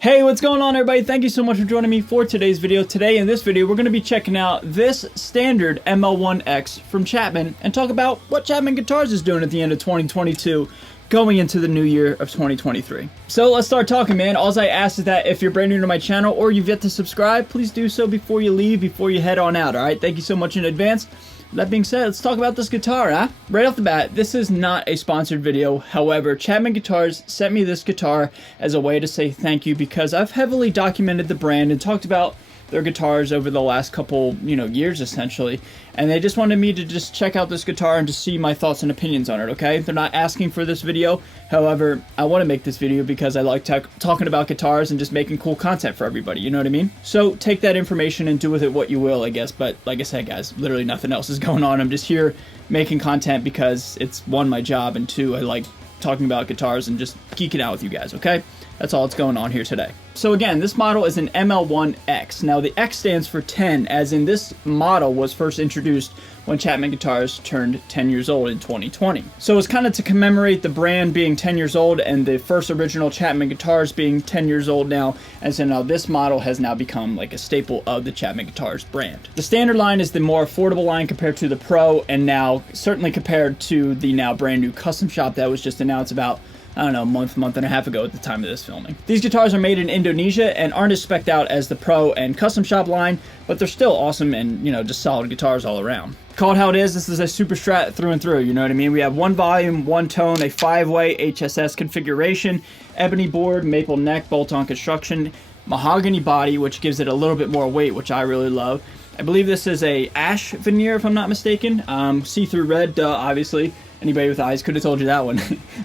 Hey, what's going on everybody? Thank you so much for joining me for today's video. Today in this video, we're going to be checking out this standard ML1X from Chapman and talk about what Chapman Guitars is doing at the end of 2022 going into the new year of 2023. So let's start talking, man. All I ask is that if you're brand new to my channel or you've yet to subscribe, please do so before you leave, before you head on out, alright? Thank you so much in advance. That being said, let's talk about this guitar, huh? Right off the bat, this is not a sponsored video. However, Chapman Guitars sent me this guitar as a way to say thank you because I've heavily documented the brand and talked about their guitars over the last couple, years essentially. And they just wanted me to just check out this guitar and to see my thoughts and opinions on it, okay? They're not asking for this video. However, I want to make this video because I like talking about guitars and just making cool content for everybody, you know what I mean? So take that information and do with it what you will, I guess. But like I said, guys, literally nothing else is going on. I'm just here making content because it's one, my job, and two, I like talking about guitars and just geeking out with you guys, okay? That's all that's going on here today. So again, this model is an ML1X. Now the X stands for 10, as in this model was first introduced when Chapman Guitars turned 10 years old in 2020. So it's kind of to commemorate the brand being 10 years old and the first original Chapman Guitars being 10 years old now. And so now this model has now become like a staple of the Chapman Guitars brand. The standard line is the more affordable line compared to the Pro, and now certainly compared to the now brand new custom shop that was just announced about, I don't know, month and a half ago at the time of this filming. These guitars are made in Indonesia and aren't as spec'd out as the Pro and Custom Shop line, but they're still awesome and, just solid guitars all around. Call it how it is, this is a super strat through and through, you know what I mean? We have one volume, one tone, a 5-way HSS configuration, ebony board, maple neck, bolt-on construction, mahogany body, which gives it a little bit more weight, which I really love. I believe this is a ash veneer, if I'm not mistaken. See-through red, duh, obviously. Anybody with eyes could have told you that one.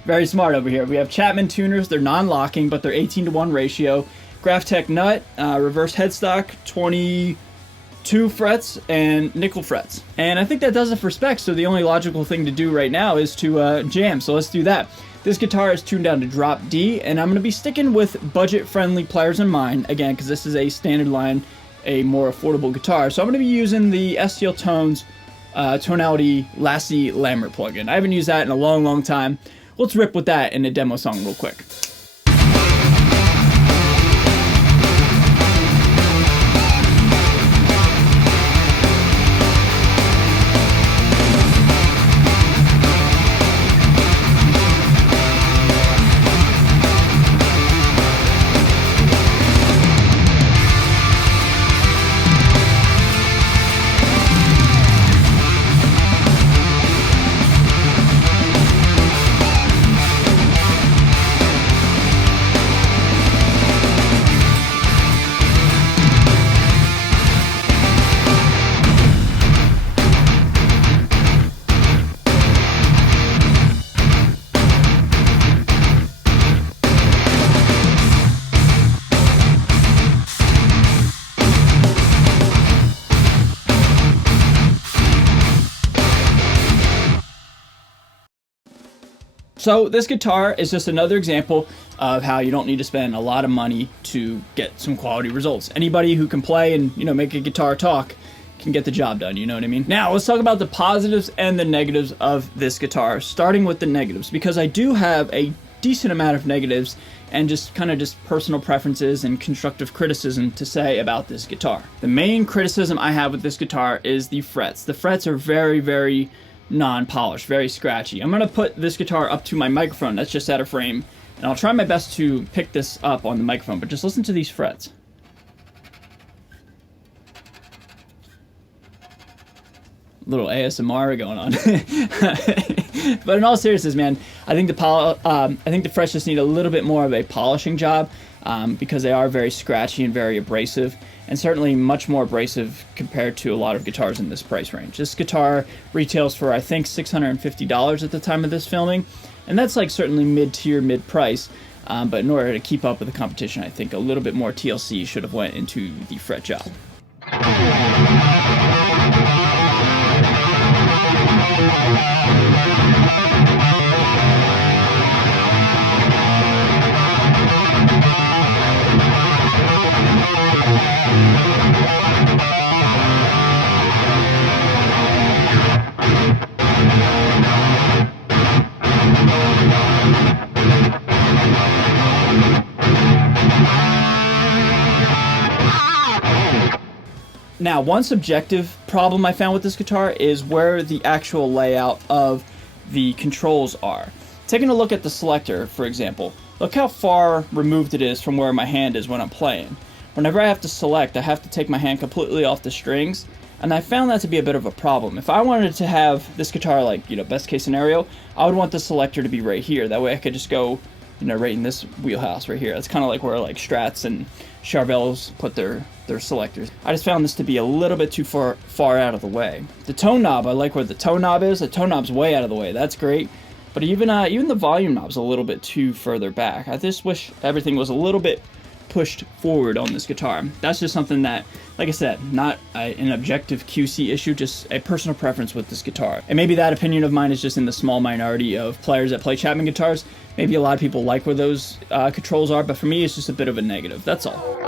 Very smart over here. We have Chapman tuners. They're non-locking, but they're 18-to-1 ratio. Graphtec nut, reverse headstock, 22 frets, and nickel frets. And I think that does it for specs, so the only logical thing to do right now is to jam, so let's do that. This guitar is tuned down to drop D, and I'm going to be sticking with budget-friendly players in mind, again, because this is a standard line, a more affordable guitar. So I'm going to be using the STL Tones tonality Lassie Lambert plugin. I haven't used that in a long time. Let's rip with that in a demo song real quick. So this guitar is just another example of how you don't need to spend a lot of money to get some quality results. Anybody who can play and, make a guitar talk can get the job done, you know what I mean? Now, let's talk about the positives and the negatives of this guitar, starting with the negatives, because I do have a decent amount of negatives and just personal preferences and constructive criticism to say about this guitar. The main criticism I have with this guitar is the frets. The frets are very non-polished, very scratchy. I'm gonna put this guitar up to my microphone that's just out of frame, and I'll try my best to pick this up on the microphone, but just listen to these frets. Little ASMR going on. But in all seriousness, man, I think the frets just need a little bit more of a polishing job because they are very scratchy and very abrasive, and certainly much more abrasive compared to a lot of guitars in this price range. This guitar retails for, I think, $650 at the time of this filming, and that's like certainly mid-tier, mid-price, but in order to keep up with the competition, I think a little bit more TLC should have went into the fret job. Now, one subjective problem I found with this guitar is where the actual layout of the controls are. Taking a look at the selector, for example, look how far removed it is from where my hand is when I'm playing. Whenever I have to select, I have to take my hand completely off the strings, and I found that to be a bit of a problem. If I wanted to have this guitar, like, best case scenario, I would want the selector to be right here. That way I could just go, right in this wheelhouse right here. That's kind of like where like Strats and Charvels put their selectors. I just found this to be a little bit too far out of the way. The tone knob, I like where the tone knob is. The tone knob's way out of the way. That's great. But even the volume knob's a little bit too further back. I just wish everything was a little bit pushed forward on this guitar. That's just something that, like I said, not an objective QC issue, just a personal preference with this guitar. And maybe that opinion of mine is just in the small minority of players that play Chapman guitars. Maybe a lot of people like where those controls are, but for me it's just a bit of a negative, that's all.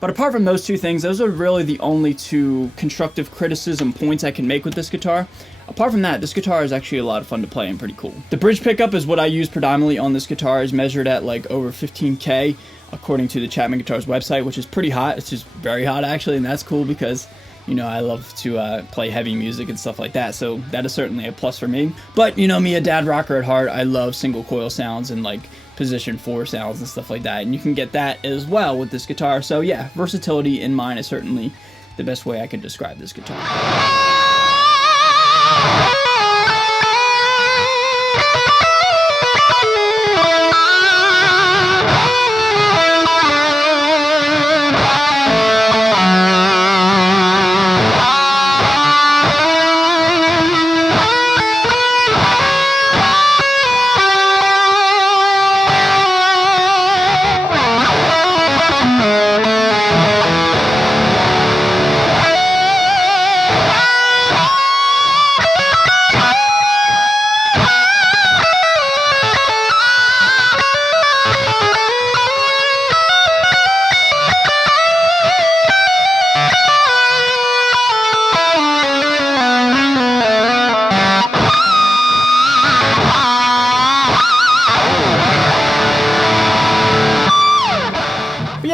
But apart from those two things, those are really the only two constructive criticism points I can make with this guitar. Apart from that, this guitar is actually a lot of fun to play and pretty cool. The bridge pickup is what I use predominantly on this guitar, is measured at like over 15K according to the Chapman Guitars website, which is pretty hot. It's just very hot actually, and that's cool because I love to play heavy music and stuff like that, so that is certainly a plus for me. But me, a dad rocker at heart, I love single coil sounds and like position 4 sounds and stuff like that, and you can get that as well with this guitar. So yeah, versatility in mine is certainly the best way I can describe this guitar.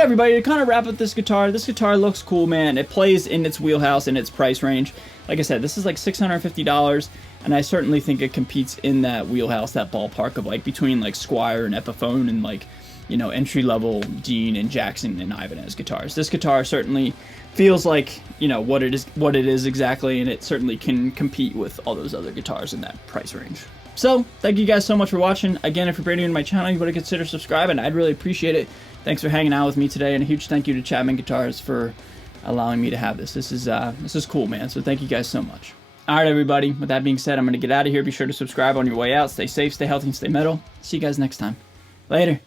Everybody, to kind of wrap up this guitar looks cool, man. It plays in its wheelhouse, in its price range. Like I said, this is like $650, and I certainly think it competes in that wheelhouse, that ballpark of like between like Squier and Epiphone and like, entry-level Dean and Jackson and Ibanez guitars. This guitar certainly feels like, what it is exactly, and it certainly can compete with all those other guitars in that price range. So, thank you guys so much for watching. Again, if you're brand new to my channel, you want to consider subscribing. I'd really appreciate it. Thanks for hanging out with me today, and a huge thank you to Chapman Guitars for allowing me to have this. This is cool, man, so thank you guys so much. Alright, everybody, with that being said, I'm going to get out of here. Be sure to subscribe on your way out. Stay safe, stay healthy, and stay metal. See you guys next time. Later.